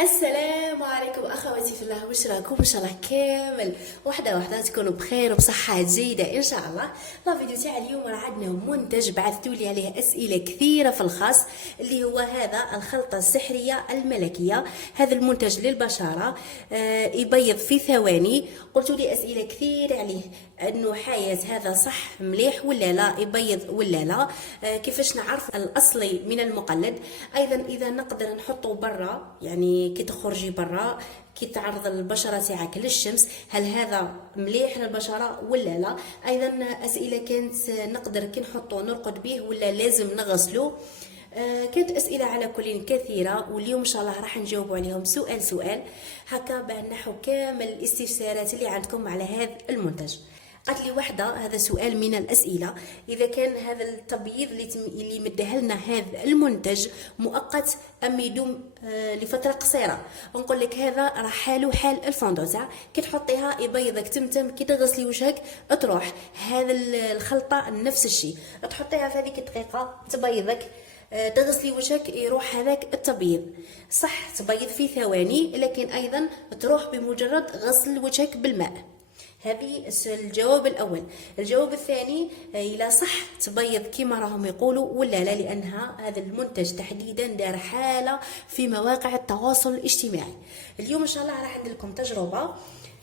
السلام عليكم اخواتي في الله، واش راكم؟ ان شاء الله كامل وحده تكونوا بخير وبصحه جيده ان شاء الله. لا فيديو تاع اليوم راه عندنا منتج بعثتوا لي عليه اسئله كثيره في الخاص، اللي هو هذا الخلطه السحريه الملكيه. هذا المنتج للبشره يبيض في ثواني. قلتوا لي اسئله كثير عليه، انه حياة هذا صح مليح ولا لا، يبيض ولا لا، كيفاش نعرف الاصلي من المقلد. ايضا اذا نقدر نحطه برا، يعني كي تخرجي برا كي تعرض البشره تاعك للشمس، هل هذا مليح للبشره ولا لا. ايضا اسئله كانت نقدر كي نحطه نرقد به ولا لازم نغسله. كانت اسئله على كل كثيره، واليوم ان شاء الله راح نجاوب عليهم سؤال هكا باه نحو كامل الاستفسارات اللي عندكم على هذا المنتج. قالت لي وحده، هذا سؤال من الاسئله، اذا كان هذا التبييض اللي مديه لنا هذا المنتج مؤقت ام يدوم لفتره قصيره. نقول لك هذا راه حاله حال الفوندو تاع كي تحطيها يبيضك تمتم، كي تغسلي وجهك تروح. هذا الخلطه نفس الشيء، تحطيها في هذيك الدقيقه تبيضك، تغسلي وجهك يروح هذاك التبييض. صح تبيض في ثواني، لكن ايضا تروح بمجرد غسل وجهك بالماء. هذه الجواب الاول. الجواب الثاني، الى صح تبيض كما راهم يقولوا ولا لا، لانها هذا المنتج تحديدا دار حاله في مواقع التواصل الاجتماعي. اليوم ان شاء الله راح ندير لكم تجربه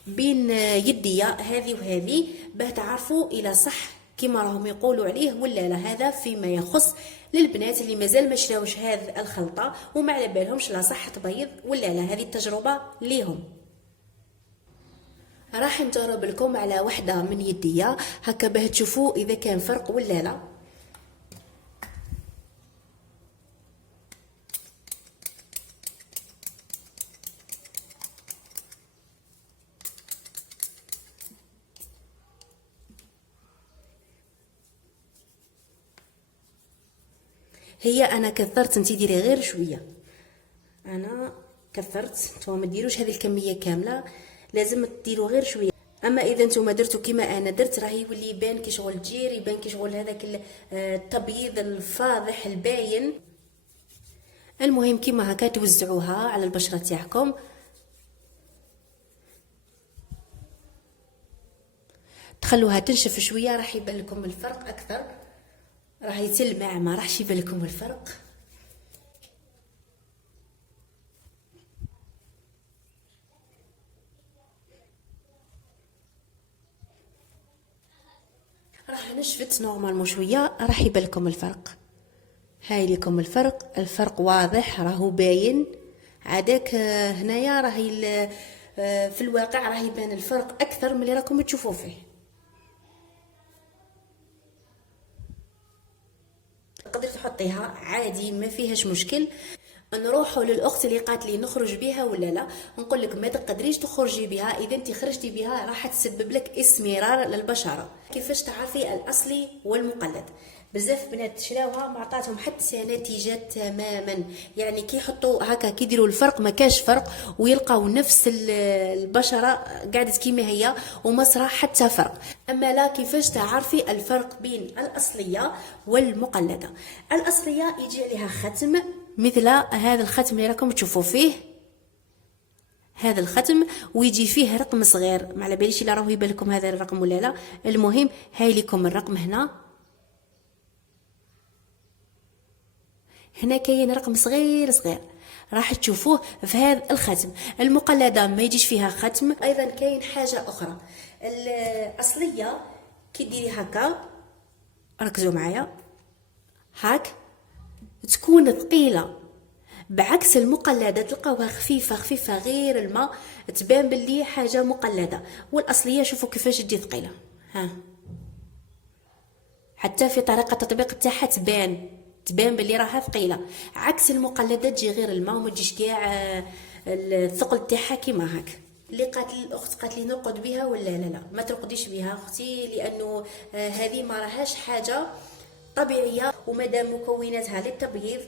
بين يديا هذه وهذه باه تعرفوا الى صح كما راهم يقولوا عليه ولا لا. هذا فيما يخص للبنات اللي مازال ما شراوش هذه الخلطه وما على بالهمش لا صح تبيض ولا لا. هذه التجربه ليهم. راح نجرب لكم على وحده من يديا هكا باه تشوفوا اذا كان فرق ولا لا. هي انا كثرت، انتي ديري غير شويه. انا كثرت، نتوما ما ديروش هذه الكميه كامله، لازم ديروا غير شويه. اما اذا نتوما درتوا كيما انا درت راه يولي يبان كي شغل تجير، يبان كي شغل هذاك التبييض الفاضح الباين. المهم كيما هكا توزعوها على البشره تاعكم، تخلوها تنشف شويه، راح يبان لكم الفرق اكثر، راح يتلمع، ما راحش يبان لكم الفرق. راح نشفت نورمالمون شويه، راح يبان لكم الفرق. هاي لكم الفرق واضح، راهو باين. عاداك هنايا راهي في الواقع راهي يبان الفرق اكثر من اللي راكم تشوفوا فيه. تقدر تحطيها عادي ما فيهاش مشكل. نروحوا للاخت اللي قالت لي نخرج بها ولا لا. نقول لك ما تقدريش تخرجي بها، اذا انت خرجتي بها راح تسبب لك اسمرار للبشره. كيفاش تعرفي الاصلي والمقلد؟ بزاف بنات شراوها ما عطاتهم حتى نتيجه تماما، يعني كي يحطوا هكا كي يديروا الفرق ما كاش فرق، ويلقاو نفس البشره قاعده كيما هي وما صرا حتى فرق. اما لا، كيفاش تعرفي الفرق بين الاصليه والمقلده؟ الاصليه يجي عليها ختم مثل هذا الختم اللي راكم تشوفوا فيه، هذا الختم، ويجي فيه رقم صغير، ما على باليش الا راهو يبان لكم هذا الرقم ولا لا. المهم هاي لكم الرقم هنا كاين رقم صغير راح تشوفوه في هذا الختم. المقلده ما يجيش فيها ختم. ايضا كاين حاجه اخرى، الاصليه كي ديري هكا، ركزوا معايا، هاك تكون ثقيله، بعكس المقلده تلقاوها خفيفه غير الماء، تبان باللي حاجه مقلده. والاصليه شوفوا كيفاش تجي ثقيله، ها حتى في طريقه التطبيق تاعها تبان باللي راها ثقيله. عكس المقلده تجي غير الماء وما تجيش كاع الثقل تاعها كيما هاك. اللي قالت لي الاخت قالت لي نرقد بها ولا ما ترقديش بها اختي، لانه هذه ما راهاش حاجه طبيعيه ومدى مكوناتها للتبييض.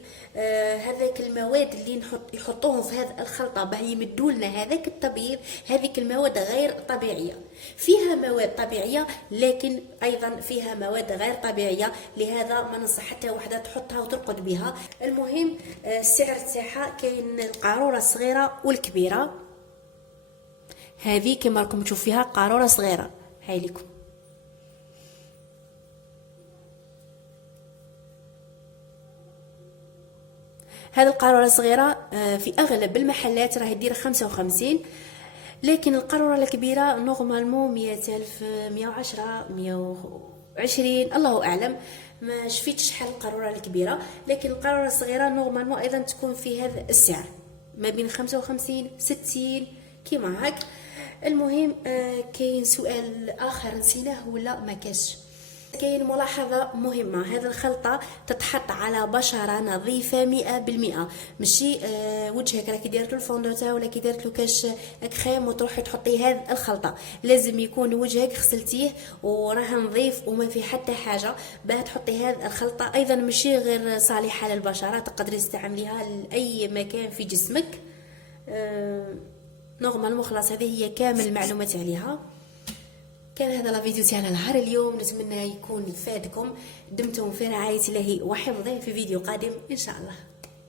هذاك المواد اللي يحطوهم في هذه الخلطه باه يمدوا لنا هذاك التبييض، هذيك المواد غير طبيعيه. فيها مواد طبيعيه لكن ايضا فيها مواد غير طبيعيه، لهذا ما ننصح حتى وحده تحطها وترقد بها. المهم السعر تاعها كاين القاروره الصغيره والكبيره. هذه كما راكم تشوفوا فيها قاروره صغيره، هاي لكم. هذه القاروره الصغيره في اغلب المحلات راهي دير 55، لكن القاروره الكبيره نورمالمون 100,000 110 120 الله اعلم، ما شفيتش شحال القاروره الكبيره. لكن القاروره الصغيره نورمالمون ايضا تكون في هذا السعر ما بين 55 60 كيما هاك. المهم كاين سؤال اخر نسيناه ولا ما كاش؟ كاين ملاحظة مهمة، هذه الخلطة تتحط على بشرة نظيفة 100%، ماشي وجهك راكي ديرت له الفوندوتا ولا كي ديرت له كاش كريم وتروحي تحطي هذه الخلطة. لازم يكون وجهك غسلتيه وراه نظيف وما في حتى حاجة باه تحطي هذه الخلطة. ايضا ماشي غير صالحة للبشرة، تقدري تستعمليها لاي مكان في جسمك. نورمالمون خلاص هذه هي كامل المعلومات عليها. كان هذا الفيديو تاعنا نهار اليوم، نتمنى يكون فادكم. دمتم في رعاية الله وحفظه، في فيديو قادم ان شاء الله.